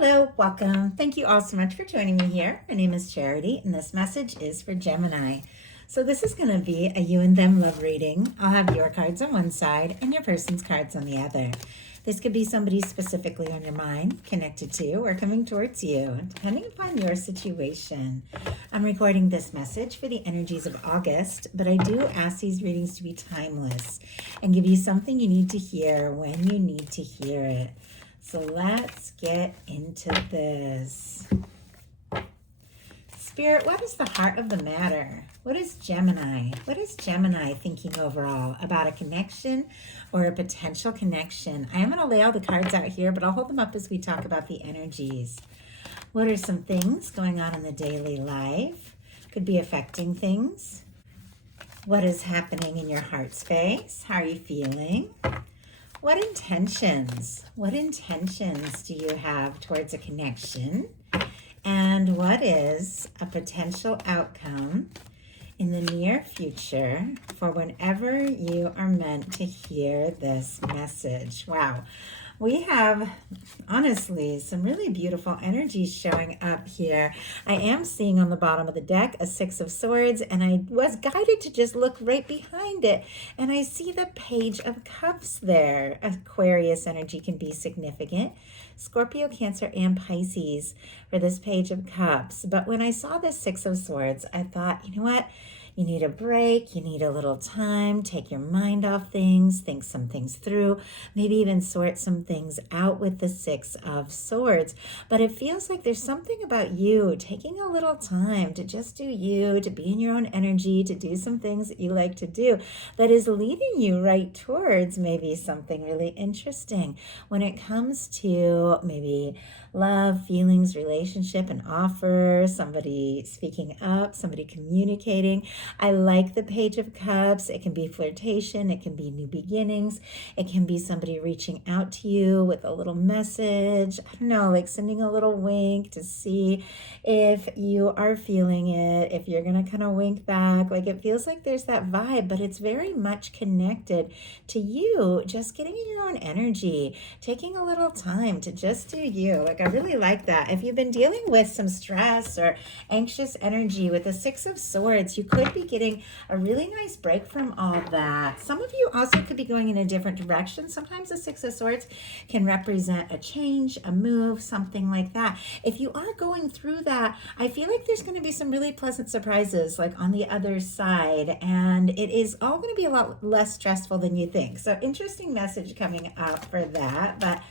Hello, welcome. Thank you all so much for joining me here. My name is Charity, and this message is for Gemini. So this is going to be a you and them love reading. I'll have your cards on one side and your person's cards on the other. This could be somebody specifically on your mind, connected to, or coming towards you, depending upon your situation. I'm recording this message for the energies of August, but I do ask these readings to be timeless and give you something you need to hear when you need to hear it. So let's get into this. Spirit, what is the heart of the matter? What is Gemini? What is Gemini thinking overall about a connection or a potential connection? I am going to lay all the cards out here, but I'll hold them up as we talk about the energies. What are some things going on in the daily life? Could be affecting things. What is happening in your heart space? How are you feeling? What intentions do you have towards a connection? And what is a potential outcome in the near future for whenever you are meant to hear this message? Wow. We have, honestly, some really beautiful energies showing up here. I am seeing on the bottom of the deck a Six of Swords, and I was guided to just look right behind it, and I see the Page of Cups there. Aquarius energy can be significant. Scorpio, Cancer, and Pisces for this Page of Cups. But when I saw this Six of Swords, I thought, you know what? You need a break, you need a little time, take your mind off things, think some things through, maybe even sort some things out with the Six of Swords. But it feels like there's something about you taking a little time to just do you, to be in your own energy, to do some things that you like to do that is leading you right towards maybe something really interesting when it comes to maybe love, feelings, relationship, an offer, somebody speaking up, somebody communicating. I like the Page of Cups. It can be flirtation. It can be new beginnings. It can be somebody reaching out to you with a little message. I don't know, like sending a little wink to see if you are feeling it, if you're going to kind of wink back. Like it feels like there's that vibe, but it's very much connected to you just getting in your own energy, taking a little time to just do you. Like I really like that. If you've been dealing with some stress or anxious energy with the Six of Swords, you could be getting a really nice break from all that. Some of you also could be going in a different direction. Sometimes the Six of Swords can represent a change, a move, something like that. If you are going through that, I feel like there's going to be some really pleasant surprises like on the other side, and it is all going to be a lot less stressful than you think. So interesting message coming up for that, but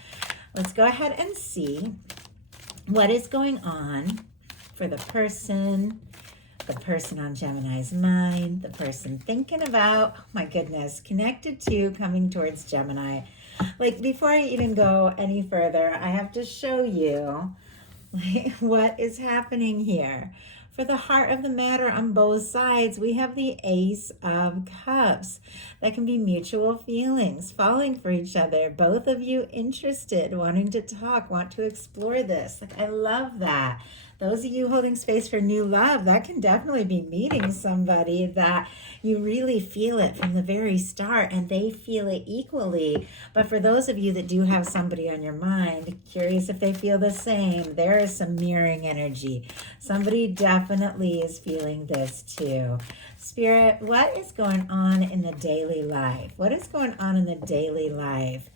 let's go ahead and see what is going on for the person on Gemini's mind, the person thinking about, oh my goodness, connected to, coming towards Gemini. Like before I even go any further, I have to show you like what is happening here. For the heart of the matter on both sides, we have the Ace of Cups. That can be mutual feelings, falling for each other, both of you interested, wanting to talk, want to explore this. Like, I love that. Those of you holding space for new love, that can definitely be meeting somebody that you really feel it from the very start and they feel it equally. But for those of you that do have somebody on your mind, curious if they feel the same, there is some mirroring energy. Somebody definitely is feeling this too. Spirit, what is going on in the daily life? What is going on in the daily life?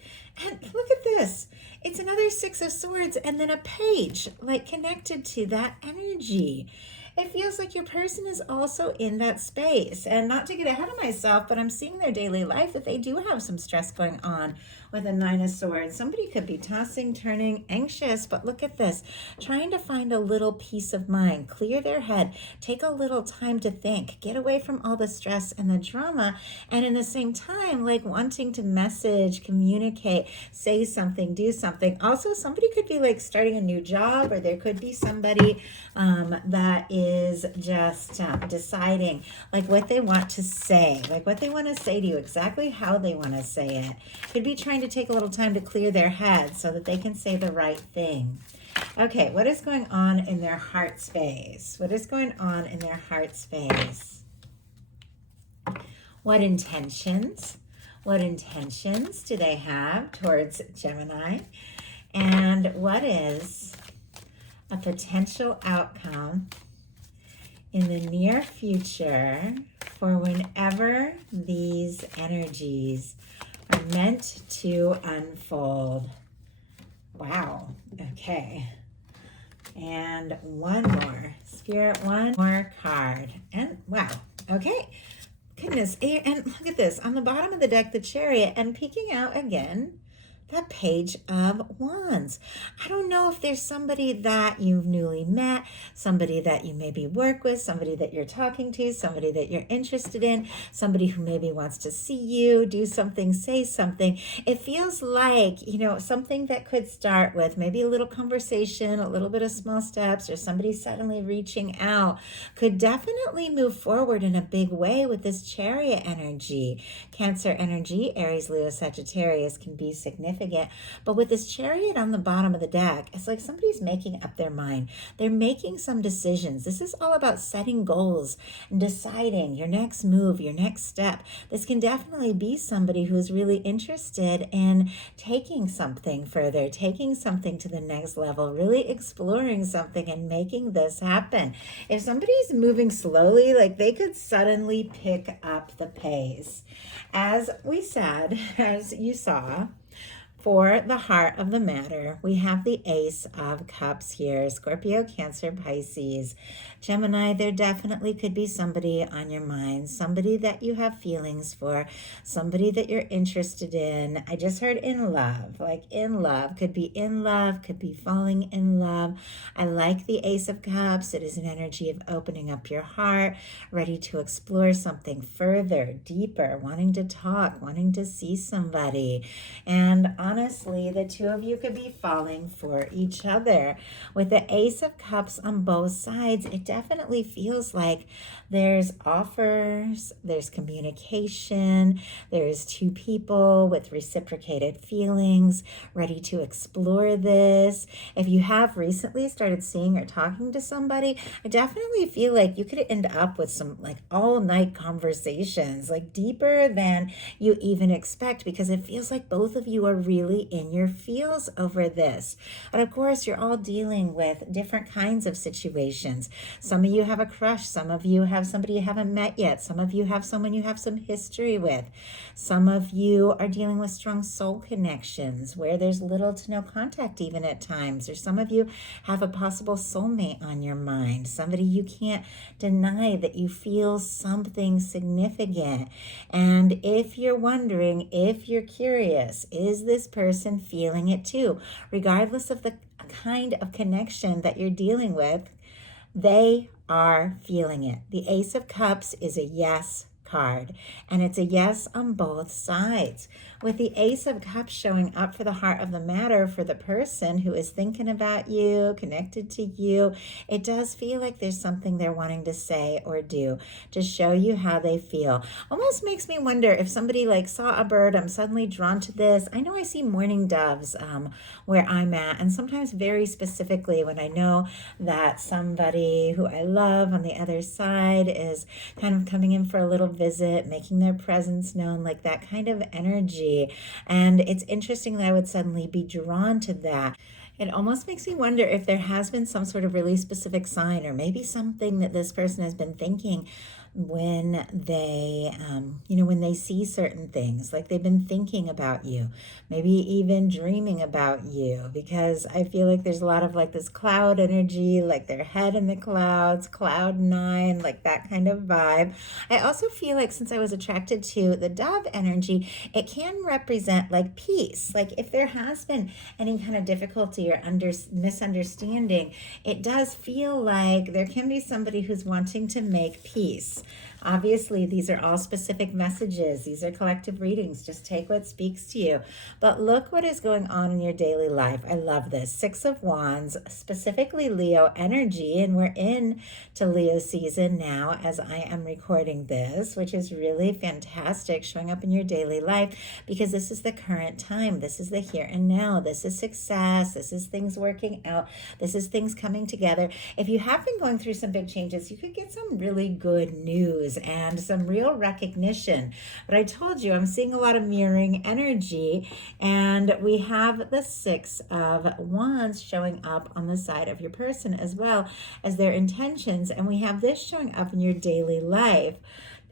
And look at this. It's another Six of Swords and then a page, like connected to that energy. It feels like your person is also in that space. And not to get ahead of myself, but I'm seeing their daily life that they do have some stress going on with a Nine of Swords. Somebody could be tossing, turning, anxious, but look at this. Trying to find a little peace of mind, clear their head, take a little time to think, get away from all the stress and the drama, and in the same time, like wanting to message, communicate, say something, do something. Also, somebody could be like starting a new job, or there could be somebody that is just deciding like what they want to say, like what they want to say to you, exactly how they want to say it. Could be trying to take a little time to clear their head so that they can say the right thing. Okay, what is going on in their heart space? What is going on in their heart space? What intentions? What intentions do they have towards Gemini? And what is a potential outcome in the near future for whenever these energies are meant to unfold. Wow. Okay. And one more. Spirit, one more card. And wow. Okay. Goodness. And look at this. On the bottom of the deck, the Chariot, and peeking out again, that Page of Wands. I don't know if there's somebody that you've newly met, somebody that you maybe work with, somebody that you're talking to, somebody that you're interested in, somebody who maybe wants to see you, do something, say something. It feels like, you know, something that could start with maybe a little conversation, a little bit of small steps, or somebody suddenly reaching out could definitely move forward in a big way with this Chariot energy. Cancer energy, Aries, Leo, Sagittarius can be significant. But with this Chariot on the bottom of the deck, it's like somebody's making up their mind. They're making some decisions. This is all about setting goals and deciding your next move, your next step. This can definitely be somebody who's really interested in taking something further, taking something to the next level, really exploring something and making this happen. If somebody's moving slowly, like they could suddenly pick up the pace. As we said, as you saw, for the heart of the matter, we have the Ace of Cups here. Scorpio, Cancer, Pisces, Gemini. There definitely could be somebody on your mind, somebody that you have feelings for, somebody that you're interested in. I just heard in love, like in love. Could be in love, could be falling in love. I like the Ace of Cups. It is an energy of opening up your heart, ready to explore something further, deeper, wanting to talk, wanting to see somebody. And honestly, the two of you could be falling for each other. With the Ace of Cups on both sides, it definitely feels like there's offers, there's communication, there's two people with reciprocated feelings ready to explore this. If you have recently started seeing or talking to somebody, I definitely feel like you could end up with some like all-night conversations, like deeper than you even expect, because it feels like both of you are really in your feels over this. And of course, you're all dealing with different kinds of situations. Some of you have a crush. Some of you have somebody you haven't met yet. Some of you have someone you have some history with. Some of you are dealing with strong soul connections where there's little to no contact even at times. Or some of you have a possible soulmate on your mind, somebody you can't deny that you feel something significant. And if you're wondering, if you're curious, is this person feeling it too? Regardless of the kind of connection that you're dealing with, they are feeling it. The Ace of Cups is a yes card, and it's a yes on both sides. With the Ace of Cups showing up for the heart of the matter for the person who is thinking about you, connected to you, it does feel like there's something they're wanting to say or do to show you how they feel. Almost makes me wonder if somebody like saw a bird, I'm suddenly drawn to this. I know I see mourning doves where I'm at, and sometimes very specifically when I know that somebody who I love on the other side is kind of coming in for a little visit, making their presence known, like that kind of energy. And it's interesting that I would suddenly be drawn to that. It almost makes me wonder if there has been some sort of really specific sign, or maybe something that this person has been thinking when they, when they see certain things, like they've been thinking about you, maybe even dreaming about you, because I feel like there's a lot of like this cloud energy, like their head in the clouds, cloud nine, like that kind of vibe. I also feel like since I was attracted to the dove energy, it can represent like peace. Like if there has been any kind of difficulty or misunderstanding, it does feel like there can be somebody who's wanting to make peace. Obviously, these are all specific messages. These are collective readings. Just take what speaks to you. But look what is going on in your daily life. I love this. Six of Wands, specifically Leo energy. And we're in to Leo season now as I am recording this, which is really fantastic, showing up in your daily life, because this is the current time. This is the here and now. This is success. This is things working out. This is things coming together. If you have been going through some big changes, you could get some really good news news and some real recognition. But I told you, I'm seeing a lot of mirroring energy, and we have the Six of Wands showing up on the side of your person as well as their intentions, and we have this showing up in your daily life.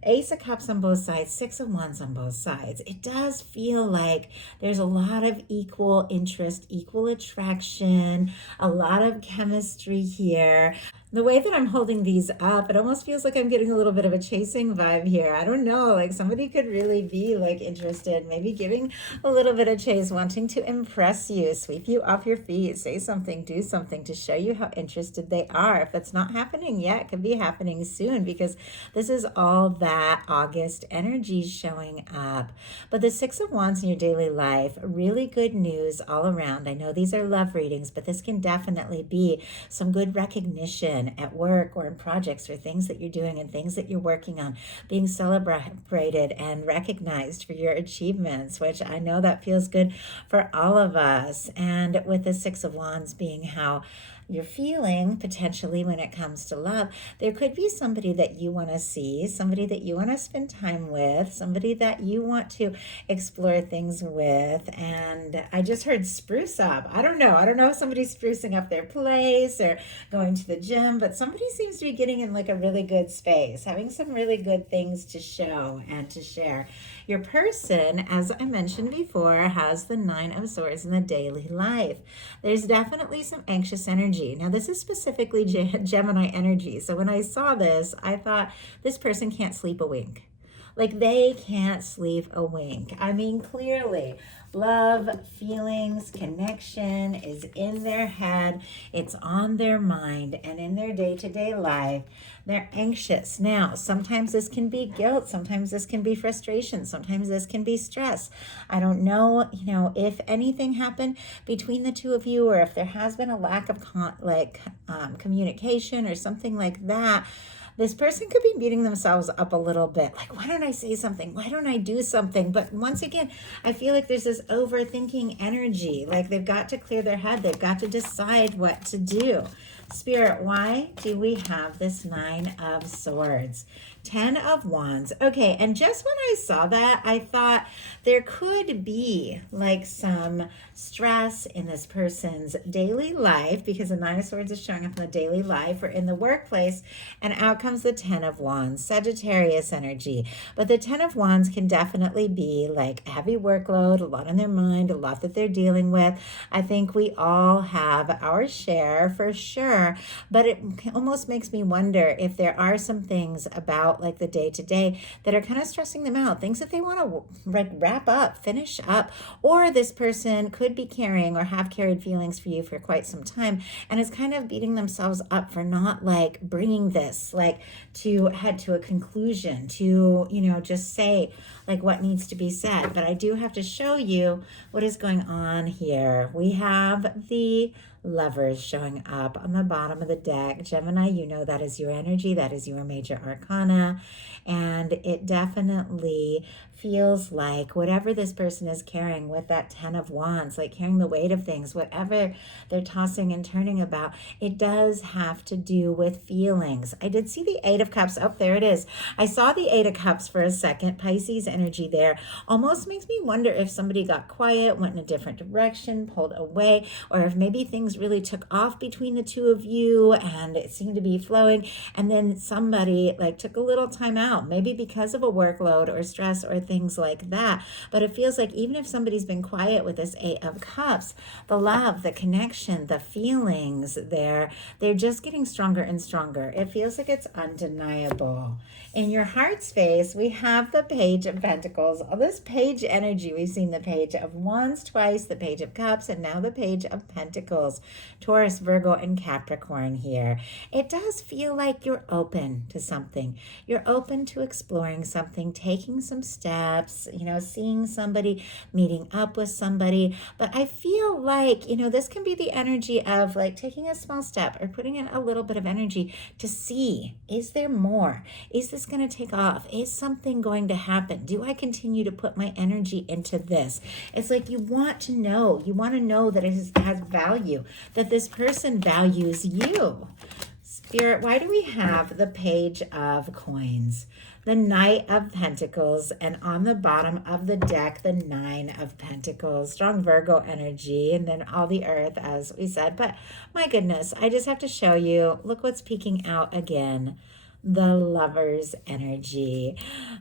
Ace of Cups on both sides, Six of Wands on both sides. It does feel like there's a lot of equal interest, equal attraction, a lot of chemistry here. The way that I'm holding these up, it almost feels like I'm getting a little bit of a chasing vibe here. I don't know, like somebody could really be like interested, maybe giving a little bit of chase, wanting to impress you, sweep you off your feet, say something, do something to show you how interested they are. If that's not happening yet, it could be happening soon, because this is all that August energy showing up. But the Six of Wands in your daily life, really good news all around. I know these are love readings, but this can definitely be some good recognition at work or in projects or things that you're doing and things that you're working on, being celebrated and recognized for your achievements, which I know that feels good for all of us. And with the Six of Wands being how you're feeling potentially when it comes to love, there could be somebody that you want to see, somebody that you want to spend time with, somebody that you want to explore things with. And I just heard spruce up. I don't know if somebody's sprucing up their place or going to the gym, but somebody seems to be getting in like a really good space, having some really good things to show and to share. Your person, as I mentioned before, has the Nine of Swords in the daily life. There's definitely some anxious energy. Now, this is specifically Gemini energy. So when I saw this, I thought this person can't sleep a wink. Like they can't sleep a wink. I mean, clearly, love, feelings, connection is in their head. It's on their mind, and in their day-to-day life, they're anxious. Now, sometimes this can be guilt. Sometimes this can be frustration. Sometimes this can be stress. I don't know, if anything happened between the two of you, or if there has been a lack of communication or something like that. This person could be beating themselves up a little bit. Like, why don't I say something? Why don't I do something? But once again, I feel like there's this overthinking energy. Like they've got to clear their head. They've got to decide what to do. Spirit, why do we have this Nine of Swords? 10 of Wands. Okay, and just when I saw that, I thought there could be like some stress in this person's daily life, because the Nine of Swords is showing up in the daily life or in the workplace, and out comes the 10 of Wands, Sagittarius energy. But the 10 of Wands can definitely be like a heavy workload, a lot on their mind, a lot that they're dealing with. I think we all have our share for sure, but it almost makes me wonder if there are some things about like the day-to-day that are kind of stressing them out, things that they want to wrap up, finish up, or this person could be carrying or have carried feelings for you for quite some time and is kind of beating themselves up for not like bringing this like to head to a conclusion, to just say like what needs to be said. But I do have to show you what is going on here. We have the Lovers showing up on the bottom of the deck. Gemini, that is your energy. That is your major arcana. And it definitely feels like whatever this person is carrying with that 10 of Wands, like carrying the weight of things, whatever they're tossing and turning about, it does have to do with feelings. I did see the 8 of Cups. Oh, there it is. I saw the 8 of Cups for a second. Pisces energy there. Almost makes me wonder if somebody got quiet, went in a different direction, pulled away, or if maybe things really took off between the two of you and it seemed to be flowing, and then somebody like took a little time out, maybe because of a workload or stress or things like that. But it feels like even if somebody's been quiet with this 8 of Cups, the love, the connection, the feelings they're just getting stronger and stronger. It feels like it's undeniable. In your heart space, we have the Page of Pentacles. All this page energy, we've seen the Page of Wands twice, the Page of Cups, and now the Page of Pentacles. Taurus, Virgo, and Capricorn here. It does feel like you're open to something. You're open to exploring something, taking some steps, seeing somebody, meeting up with somebody. But I feel like, this can be the energy of like taking a small step or putting in a little bit of energy to see, is there more? Is this going to take off? Is something going to happen? Do I continue to put my energy into this? It's like you want to know that it has value, that this person values you. Spirit, why do we have the Page of Coins, the Knight of Pentacles, and on the bottom of the deck, the Nine of Pentacles? Strong Virgo energy, and then all the earth, as we said. But my goodness, I just have to show you, look what's peeking out again. The Lover's energy.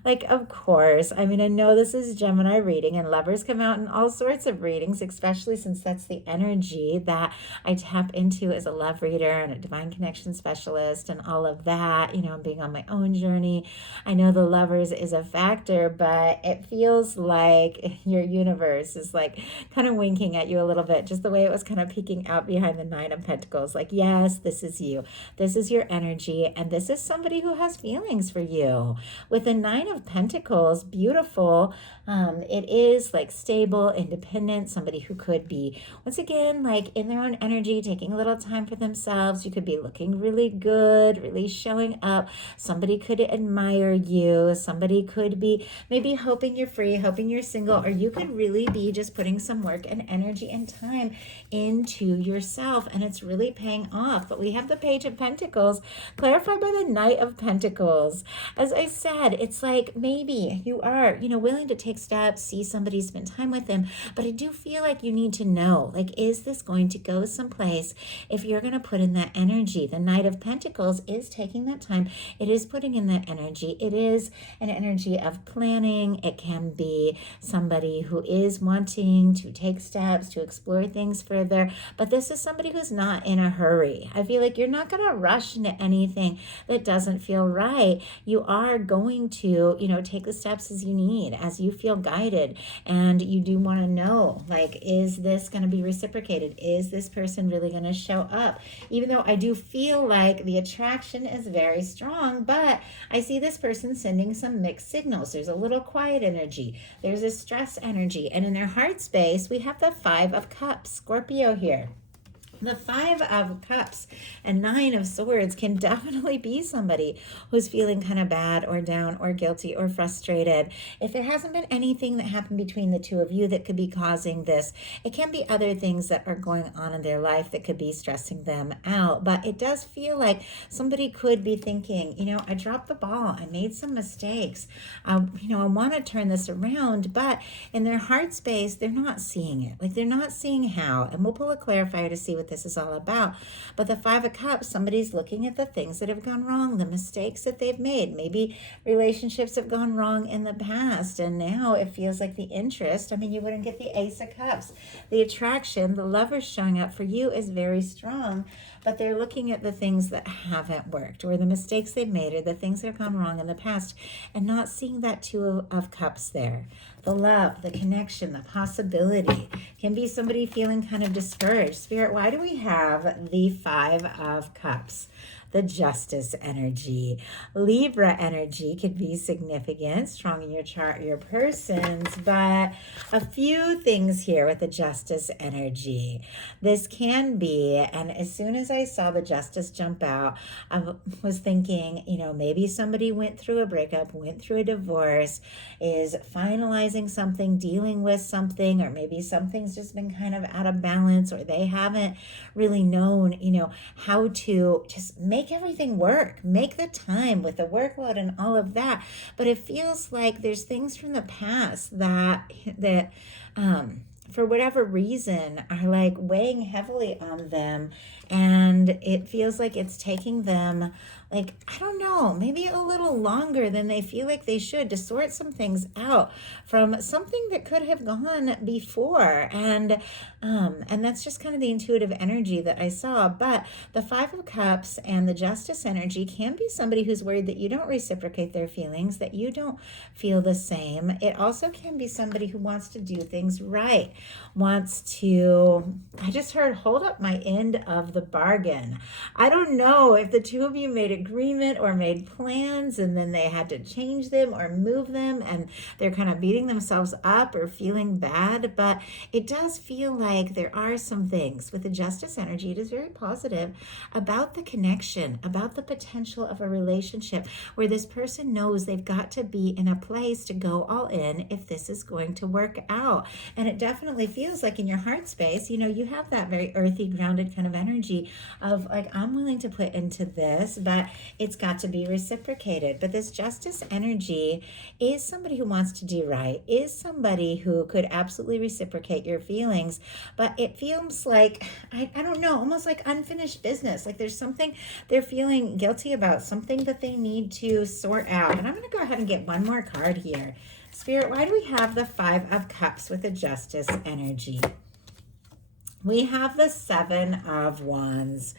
Like, of course, I mean, I know this is Gemini reading, and lovers come out in all sorts of readings, especially since that's the energy that I tap into as a love reader and a divine connection specialist and all of that, you know, being on my own journey. I know the lovers is a factor, but it feels like your universe is like kind of winking at you a little bit, just the way it was kind of peeking out behind the Nine of Pentacles. Like, yes, this is you. This is your energy, and this is somebody who has feelings for you. With the Nine of Pentacles, beautiful. It is like stable, independent, somebody who could be, once again, like in their own energy, taking a little time for themselves. You could be looking really good, really showing up. Somebody could admire you. Somebody could be maybe hoping you're free, hoping you're single, or you could really be just putting some work and energy and time into yourself, and it's really paying off. But we have the Page of Pentacles clarified by the Knight of Pentacles. As I said, it's like maybe you are, you know, willing to take steps, see somebody, spend time with them, but I do feel like you need to know, like, is this going to go someplace if you're going to put in that energy? The Knight of Pentacles is taking that time. It is putting in that energy. It is an energy of planning. It can be somebody who is wanting to take steps, to explore things further, but this is somebody who's not in a hurry. I feel like you're not going to rush into anything that doesn't feel right. You are going to, you know, take the steps as you need, as you feel guided, and you do want to know, like, is this going to be reciprocated? Is this person really going to show up? Even though I do feel like the attraction is very strong, but I see this person sending some mixed signals. There's a little quiet energy. There's a stress energy. And in their heart space, we have the Five of Cups, Scorpio here. The Five of Cups and Nine of Swords can definitely be somebody who's feeling kind of bad or down or guilty or frustrated. If there hasn't been anything that happened between the two of you that could be causing this, it can be other things that are going on in their life that could be stressing them out. But it does feel like somebody could be thinking, you know, I dropped the ball. I made some mistakes. You know, I want to turn this around. But in their heart space, they're not seeing it. Like, they're not seeing how. And we'll pull a clarifier to see what this is all about. But the Five of Cups, somebody's looking at the things that have gone wrong, the mistakes that they've made. Maybe relationships have gone wrong in the past, and now it feels like the interest, I mean, you wouldn't get the Ace of Cups. The attraction, the lovers showing up for you is very strong, but they're looking at the things that haven't worked, or the mistakes they've made, or the things that have gone wrong in the past, and not seeing that Two of Cups there. The love, the connection, the possibility can be somebody feeling kind of discouraged. Spirit, why do we have the Five of Cups? The Justice energy. Libra energy could be significant, strong in your chart, your persons, but a few things here with the Justice energy. This can be, and as soon as I saw the Justice jump out, I was thinking, you know, maybe somebody went through a breakup, went through a divorce, is finalizing something, dealing with something, or maybe something's just been kind of out of balance, or they haven't really known, you know, how to just make everything work, make the time with the workload and all of that. But it feels like there's things from the past that for whatever reason are like weighing heavily on them, and it feels like it's taking them, like, I don't know, maybe a little longer than they feel like they should to sort some things out from something that could have gone before. And that's just kind of the intuitive energy that I saw. But the Five of Cups and the Justice energy can be somebody who's worried that you don't reciprocate their feelings, that you don't feel the same. It also can be somebody who wants to do things right, wants to, I just heard, hold up my end of the bargain. I don't know if the two of you made a agreement or made plans and then they had to change them or move them, and they're kind of beating themselves up or feeling bad. But it does feel like there are some things with the Justice energy. It is very positive about the connection, about the potential of a relationship where this person knows they've got to be in a place to go all in if this is going to work out. And it definitely feels like in your heart space, you have that very earthy, grounded kind of energy of like, I'm willing to put into this, but it's got to be reciprocated. But this Justice energy is somebody who wants to do right, is somebody who could absolutely reciprocate your feelings, but it feels like, I don't know, almost like unfinished business. Like there's something they're feeling guilty about, something that they need to sort out. And I'm going to go ahead and get one more card here. Spirit, why do we have the Five of Cups with the Justice energy? We have the Seven of Wands.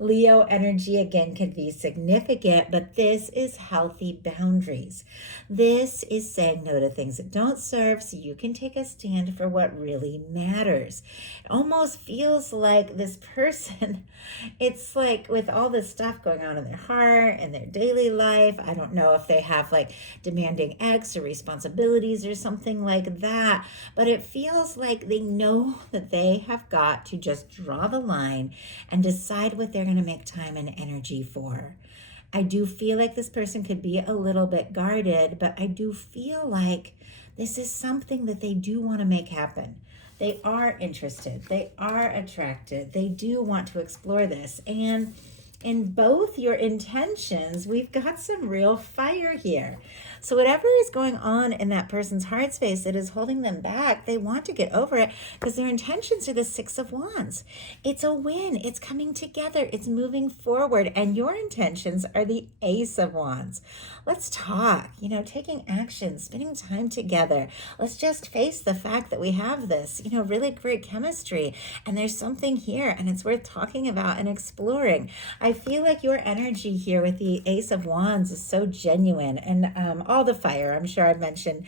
Leo energy, again, could be significant, but this is healthy boundaries. This is saying no to things that don't serve so you can take a stand for what really matters. It almost feels like this person, it's like with all this stuff going on in their heart and their daily life, I don't know if they have like demanding ex or responsibilities or something like that, but it feels like they know that they have got to just draw the line and decide what they're going to make time and energy for. I do feel like this person could be a little bit guarded, but I do feel like this is something that they do want to make happen. They are interested. They are attracted. They do want to explore this. And in both your intentions, we've got some real fire here. So whatever is going on in that person's heart space that is holding them back, they want to get over it because their intentions are the Six of Wands. It's a win. It's coming together. It's moving forward. And your intentions are the Ace of Wands. Let's talk, taking action, spending time together. Let's just face the fact that we have this, really great chemistry. And there's something here and it's worth talking about and exploring. I feel like your energy here with the Ace of Wands is so genuine, and all the fire, I'm sure I've mentioned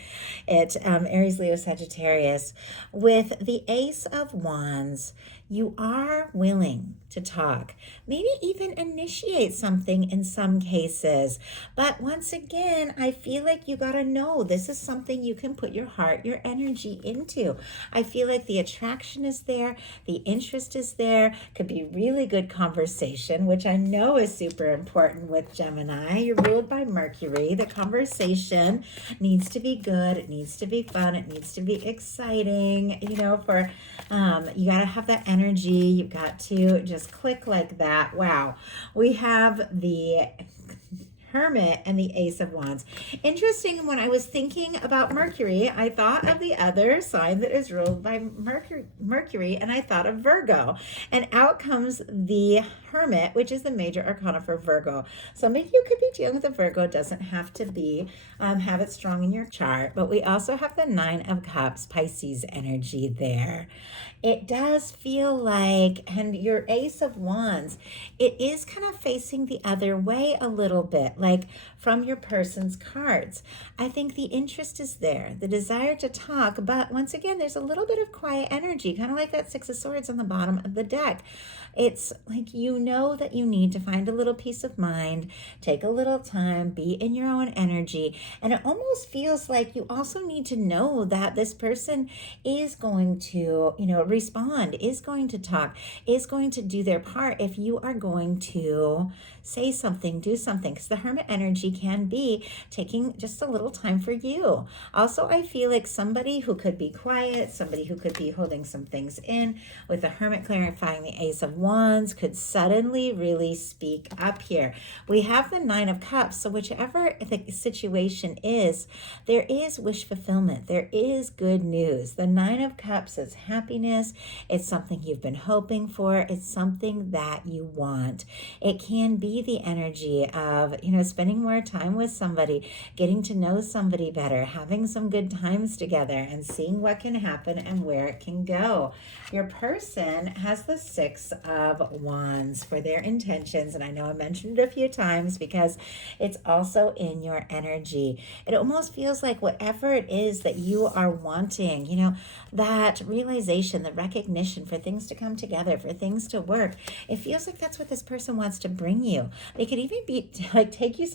it, Aries, Leo, Sagittarius. With the Ace of Wands, you are willing to talk, maybe even initiate something in some cases. But once again, I feel like you got to know this is something you can put your heart, your energy into. I feel like the attraction is there, the interest is there, could be really good conversation, which I know is super important with Gemini. You're ruled by Mercury. The conversation needs to be good. It needs to be fun. It needs to be exciting, you got to have that energy. You've got to just click like that. Wow. We have the Hermit and the Ace of Wands. Interesting, when I was thinking about Mercury, I thought of the other sign that is ruled by Mercury, and I thought of Virgo. And out comes the Hermit, which is the major arcana for Virgo. Somebody you could be dealing with a Virgo. It doesn't have to be have it strong in your chart, but we also have the Nine of Cups, Pisces energy there. It does feel like, and your Ace of Wands, it is kind of facing the other way a little bit, like from your person's cards. I think the interest is there, the desire to talk, but once again, there's a little bit of quiet energy, kind of like that Six of Swords on the bottom of the deck. It's like that you need to find a little peace of mind, take a little time, be in your own energy. And it almost feels like you also need to know that this person is going to, respond, is going to talk, is going to do their part if you are going to say something, do something. Because the Hermit energy can be taking just a little time for you. Also, I feel like somebody who could be quiet, somebody who could be holding some things in, with the Hermit clarifying the Ace of Wands, could suddenly really speak up here. We have the Nine of Cups, so whichever the situation is, there is wish fulfillment. There is good news. The Nine of Cups is happiness. It's something you've been hoping for. It's something that you want. It can be the energy of, spending more time with somebody, getting to know somebody better, having some good times together, and seeing what can happen and where it can go. Your person has the Six of Wands for their intentions, and I know I mentioned it a few times because it's also in your energy. It almost feels like whatever it is that you are wanting, that realization, the recognition for things to come together, for things to work, it feels like that's what this person wants to bring you. They could even be like take you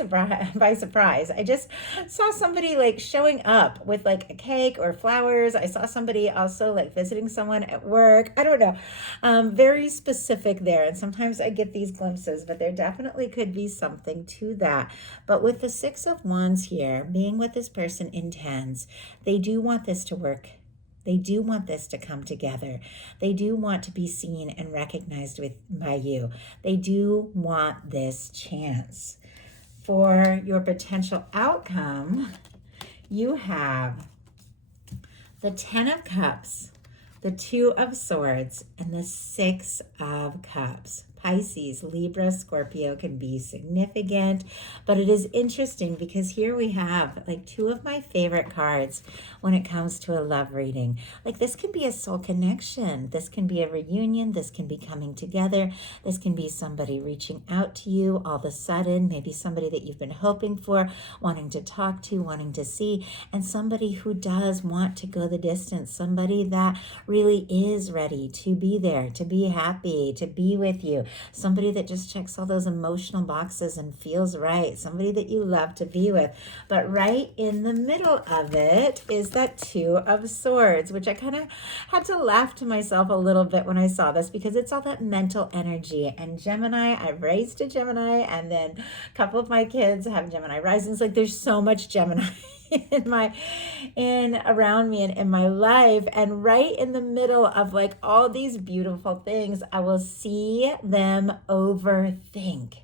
by surprise. I just saw somebody like showing up with like a cake or flowers. I saw somebody also like visiting someone at work. I don't know. Very specific there. And sometimes I get these glimpses, but there definitely could be something to that. But with the Six of Wands here, being what this person intends, they do want this to work. They do want this to come together. They do want to be seen and recognized by you. They do want this chance. For your potential outcome, you have the Ten of Cups, the Two of Swords, and the Six of Cups. Pisces, Libra, Scorpio can be significant, but it is interesting because here we have like two of my favorite cards when it comes to a love reading. Like this can be a soul connection. This can be a reunion. This can be coming together. This can be somebody reaching out to you all of a sudden, maybe somebody that you've been hoping for, wanting to talk to, wanting to see, and somebody who does want to go the distance, somebody that really is ready to be there, to be happy, to be with you. Somebody that just checks all those emotional boxes and feels right. Somebody that you love to be with. But right in the middle of it is that Two of Swords, which I kind of had to laugh to myself a little bit when I saw this because it's all that mental energy. And Gemini, I've raised a Gemini, and then a couple of my kids have Gemini risings. Like there's so much Gemini around me and in my life, and right in the middle of like all these beautiful things, I will see them overthink.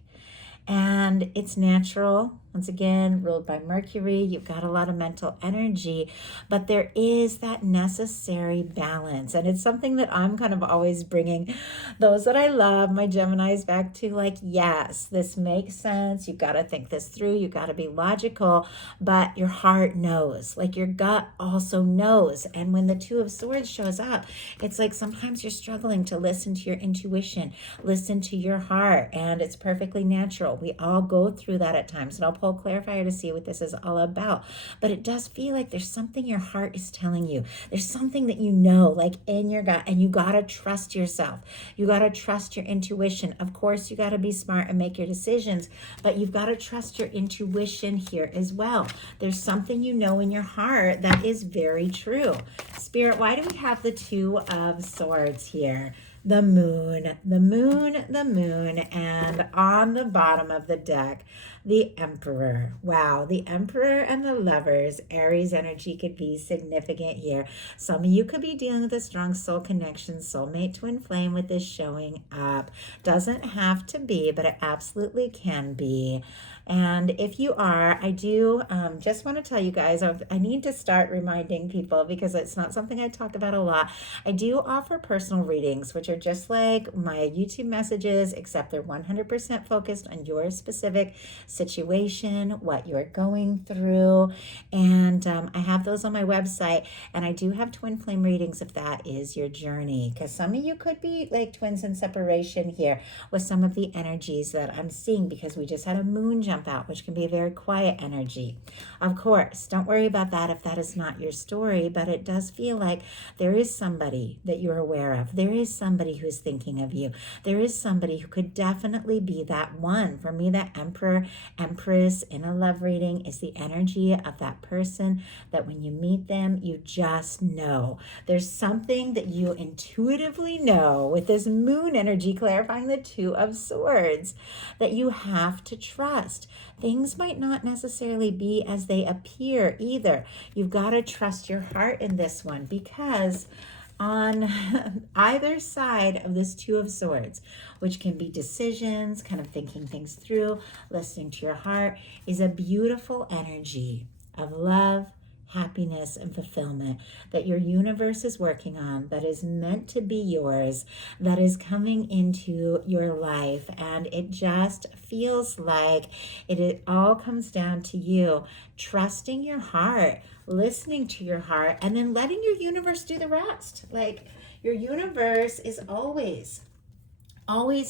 And it's natural. Once again, ruled by Mercury, you've got a lot of mental energy, but there is that necessary balance. And it's something that I'm kind of always bringing those that I love, my Geminis, back to like, yes, this makes sense. You've got to think this through. You've got to be logical, but your heart knows, like your gut also knows. And when the Two of Swords shows up, it's like sometimes you're struggling to listen to your intuition, listen to your heart, and it's perfectly natural. We all go through that at times, and I'll pull clarifier to see what this is all about. But it does feel like there's something your heart is telling you. There's something that you know, like in your gut, and you got to trust yourself. You got to trust your intuition. Of course, you got to be smart and make your decisions, but you've got to trust your intuition here as well. There's something you know in your heart that is very true. Spirit, why do we have the Two of Swords here? The moon, the moon, the moon, and on the bottom of the deck, the Emperor. Wow, the Emperor and the Lovers, Aries energy could be significant here. Some of you could be dealing with a strong soul connection, soulmate twin flame with this showing up. Doesn't have to be, but it absolutely can be. And if you are, I do just want to tell you guys, I need to start reminding people because it's not something I talk about a lot. I do offer personal readings, which are just like my YouTube messages, except they're 100% focused on your specific situation, what you're going through. And I have those on my website. And I do have twin flame readings if that is your journey, because some of you could be like twins in separation here with some of the energies that I'm seeing, because we just had a moon jump out, which can be a very quiet energy. Of course, don't worry about that if that is not your story, but it does feel like there is somebody that you're aware of. There is somebody who's thinking of you. There is somebody who could definitely be that one. For me, that Emperor, Empress in a love reading is the energy of that person that when you meet them, you just know. There's something that you intuitively know with this moon energy clarifying the Two of Swords that you have to trust. Things might not necessarily be as they appear either. You've got to trust your heart in this one, because on either side of this Two of Swords, which can be decisions, kind of thinking things through, listening to your heart, is a beautiful energy of love, happiness, and fulfillment that your universe is working on, that is meant to be yours, that is coming into your life. And it just feels like it all comes down to you trusting your heart, listening to your heart, and then letting your universe do the rest. Like, your universe is always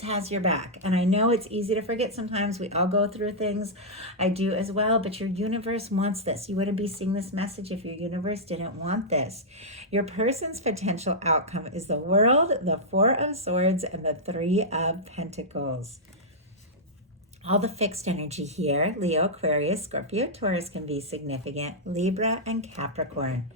has your back. And I know it's easy to forget sometimes. We all go through things. I do as well. But your universe wants this. You wouldn't be seeing this message if your universe didn't want this. Your person's potential outcome is the World, the Four of Swords, and the Three of Pentacles. All the fixed energy here, Leo, Aquarius, Scorpio, Taurus can be significant, Libra, and Capricorn.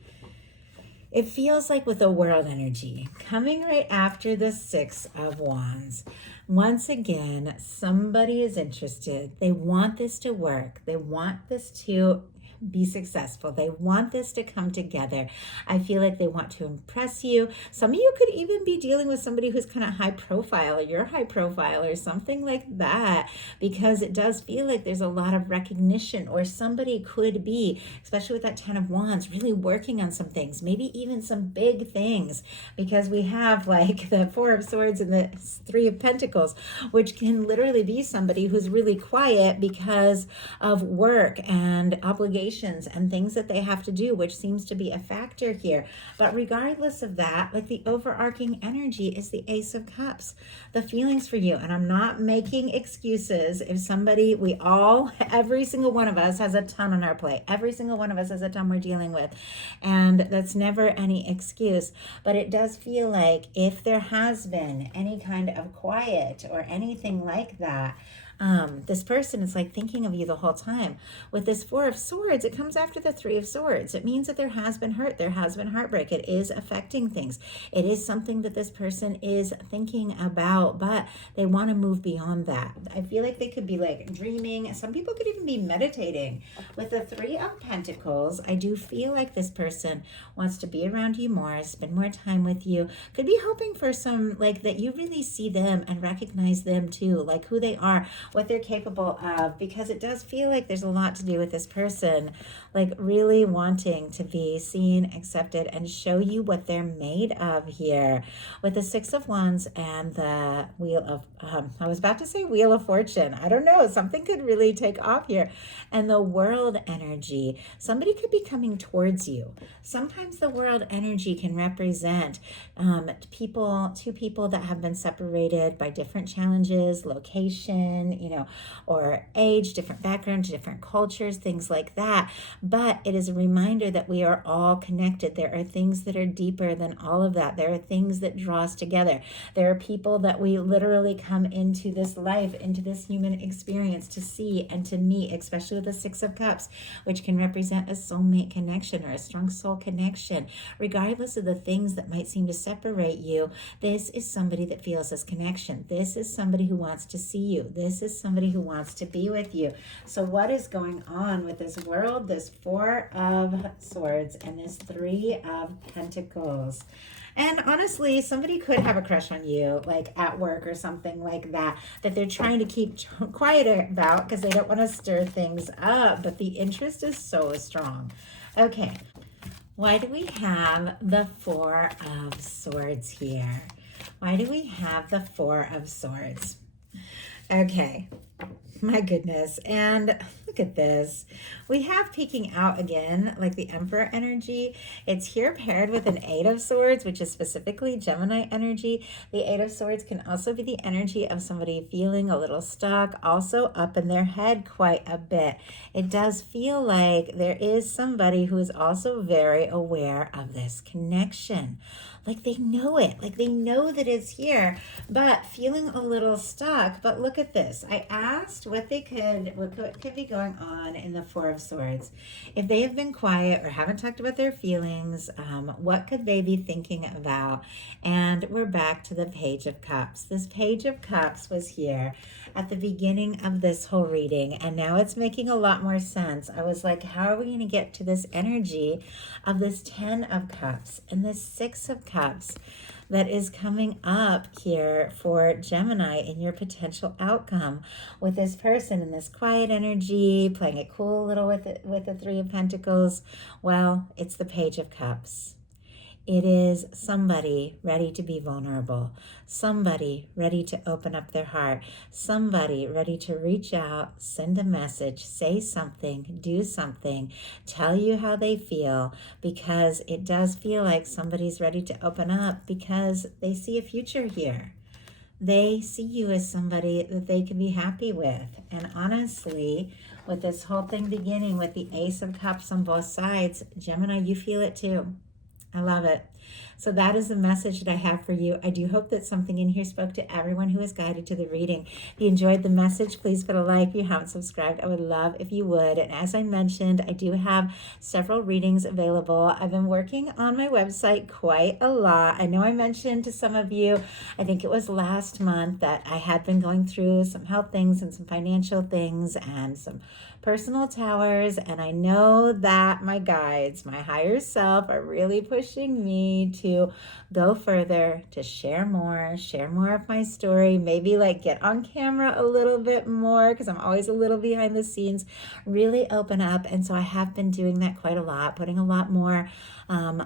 It feels like with the world energy coming right after the Six of Wands. Once again, somebody is interested. They want this to work. They want this to be successful. They want this to come together. I feel like they want to impress you. Some of you could even be dealing with somebody who's kind of high profile, or you're high profile, or something like that, because it does feel like there's a lot of recognition, or somebody could be, especially with that Ten of Wands, really working on some things, maybe even some big things, because we have like the Four of Swords and the Three of Pentacles, which can literally be somebody who's really quiet because of work and obligations and things that they have to do, which seems to be a factor here. But regardless of that, like, the overarching energy is the Ace of Cups, the feelings for you. And I'm not making excuses. If somebody, every single one of us has a ton on our plate. Every single one of us has a ton we're dealing with. And that's never any excuse. But it does feel like if there has been any kind of quiet or anything like that, this person is like thinking of you the whole time. With this Four of Swords, it comes after the Three of Swords. It means that there has been hurt. There has been heartbreak. It is affecting things. It is something that this person is thinking about, but they want to move beyond that. I feel like they could be like dreaming. Some people could even be meditating. With the Three of Pentacles, I do feel like this person wants to be around you more, spend more time with you. Could be hoping for some, like, that you really see them and recognize them too, like who they are, what they're capable of, because it does feel like there's a lot to do with this person, like really wanting to be seen, accepted, and show you what they're made of here. With the Six of Wands and the Wheel of, I was about to say Wheel of Fortune. I don't know. Something could really take off here. And the world energy. Somebody could be coming towards you. Sometimes the world energy can represent two people that have been separated by different challenges, location, or age, different backgrounds, different cultures, things like that. But it is a reminder that we are all connected. There are things that are deeper than all of that. There are things that draw us together. There are people that we literally come into this life, into this human experience to see and to meet, especially with the Six of Cups, which can represent a soulmate connection or a strong soul connection. Regardless of the things that might seem to separate you, this is somebody that feels this connection. This is somebody who wants to see you. This is somebody who wants to be with you. So what is going on with this world, this Four of Swords and this Three of Pentacles? And honestly, somebody could have a crush on you, like at work or something like that, that they're trying to keep quiet about because they don't want to stir things up. But the interest is so strong. Okay, why do we have the Four of Swords here? Why do we have the Four of Swords? Okay, my goodness. And look at this. We have peeking out again, like the Emperor energy. It's here paired with an Eight of Swords, which is specifically Gemini energy. The Eight of Swords can also be the energy of somebody feeling a little stuck, also up in their head quite a bit. It does feel like there is somebody who is also very aware of this connection. Like they know it, like they know that it's here, but feeling a little stuck. But look at this. I asked what could be going on in the Four of Swords. If they have been quiet or haven't talked about their feelings, what could they be thinking about? And we're back to the Page of Cups. This Page of Cups was here at the beginning of this whole reading, and now it's making a lot more sense. I was like, how are we going to get to this energy of this Ten of Cups and this Six of Cups? that is coming up here for Gemini in your potential outcome with this person in this quiet energy, playing it cool a little with the Three of Pentacles. Well, it's the Page of Cups. It is somebody ready to be vulnerable, somebody ready to open up their heart, somebody ready to reach out, send a message, say something, do something, tell you how they feel, because it does feel like somebody's ready to open up because they see a future here. They see you as somebody that they can be happy with. And honestly, with this whole thing beginning with the Ace of Cups on both sides, Gemini, you feel it too. I love it. So that is the message that I have for you. I do hope that something in here spoke to everyone who was guided to the reading. If you enjoyed the message, please put a like. If you haven't subscribed, I would love if you would. And as I mentioned, I do have several readings available. I've been working on my website quite a lot. I know I mentioned to some of you, I think it was last month, that I had been going through some health things and some financial things and some personal towers, and I know that my guides, my higher self, are really pushing me to go further, to share more of my story, maybe like get on camera a little bit more, because I'm always a little behind the scenes, really open up. And so I have been doing that quite a lot, putting a lot more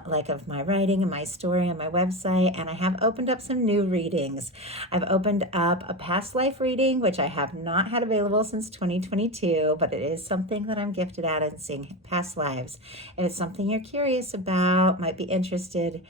like of my writing and my story on my website. And I have opened up some new readings. I've opened up a past life reading, which I have not had available since 2022, but it is something that I'm gifted at in seeing past lives. If it's something you're curious about, might be interested,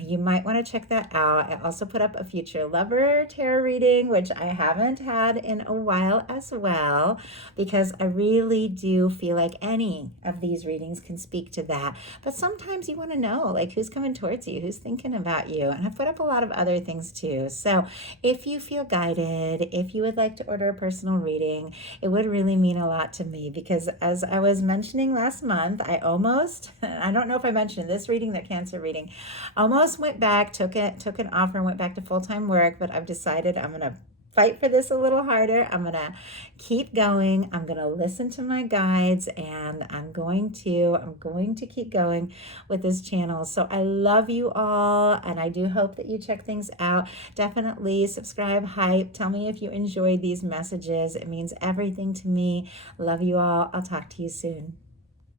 you might want to check that out. I also put up a future lover tarot reading, which I haven't had in a while as well, because I really do feel like any of these readings can speak to that. But sometimes you want to know, like, who's coming towards you, who's thinking about you. And I've put up a lot of other things too. So if you feel guided, if you would like to order a personal reading, it would really mean a lot to me, because as I was mentioning last month, I don't know if I mentioned this reading, the Cancer reading, almost went back, took an offer and went back to full-time work, but I've decided I'm going to fight for this a little harder. I'm going to keep going. I'm going to listen to my guides, and I'm going to keep going with this channel. So I love you all, and I do hope that you check things out. Definitely subscribe, hype. Tell me if you enjoyed these messages. It means everything to me. Love you all. I'll talk to you soon.